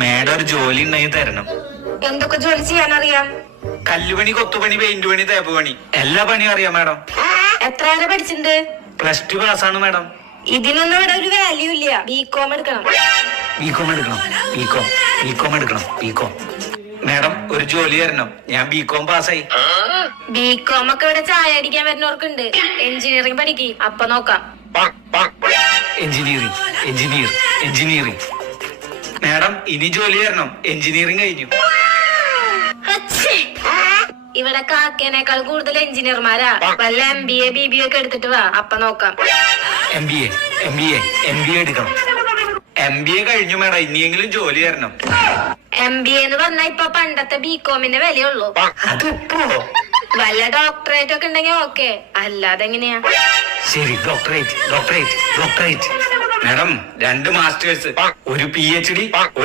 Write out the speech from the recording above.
Madam ഒരു ജോലി ഉണ്ടെങ്കിൽ തരണം. എന്തൊക്കെ ജോലി ചെയ്യാനറിയാം? കല്ലുപണി, കൊത്തുപണി, പെയിന്റ് പണി, തേപ്പ് പണി, എല്ലാ പണിയും അറിയാം മാഡം. എത്ര വരെ പഠിച്ചിട്ടുണ്ട്? +2 പാസ്സാണ് മാഡം. ഇതിനൊന്നും ഇവിടെ ഒരു വാല്യൂ ഇല്ല. ബികോം എടുക്കണം. ബികോം എടുക്കണം. ബികോം എടുക്കണം. ബികോം. മാഡം ഒരു ജോലി തരണം. ഞാൻ ബികോം പാസ്സായി. ബികോം ഒക്കെ ഇവിടെ ചായ അടിക്കാൻ വരുന്നവർക്കുണ്ട്. എഞ്ചിനീയറിംഗ് പഠിക്കും, അപ്പൊ നോക്കാം. എഞ്ചിനീയറിംഗ്. മാഡം ഇനി ജോലി തരണം. എഞ്ചിനീയറിംഗ് കഴിഞ്ഞു. ഇവിടെ കാക്കേനേക്കാൾ കൂടുതൽ എഞ്ചിനീയർമാരാ. വല്ല MBA BBA ഒക്കെ എടുത്തിട്ട് വാ, അപ്പൊ നോക്കാം. MBA എടുക്കണം. MBA കഴിഞ്ഞു മാഡം. ഇനിയെങ്കിലും ജോലി തരണം. MBA എന്ന് പറഞ്ഞാ ഇപ്പൊ പണ്ടത്തെ ബികോമിന്റെ വിലയുള്ളൂ. അതിപ്പോ വല്ല ഡോക്ടറേറ്റ് ഒക്കെ ഉണ്ടെങ്കിൽ ഓക്കെ, അല്ലാതെ എങ്ങനെയാ? ശരി, ഡോക്ടറേറ്റ്. മാഡം 2 മാസ്റ്റേഴ്സ്, ഒരു PhD, ഒരു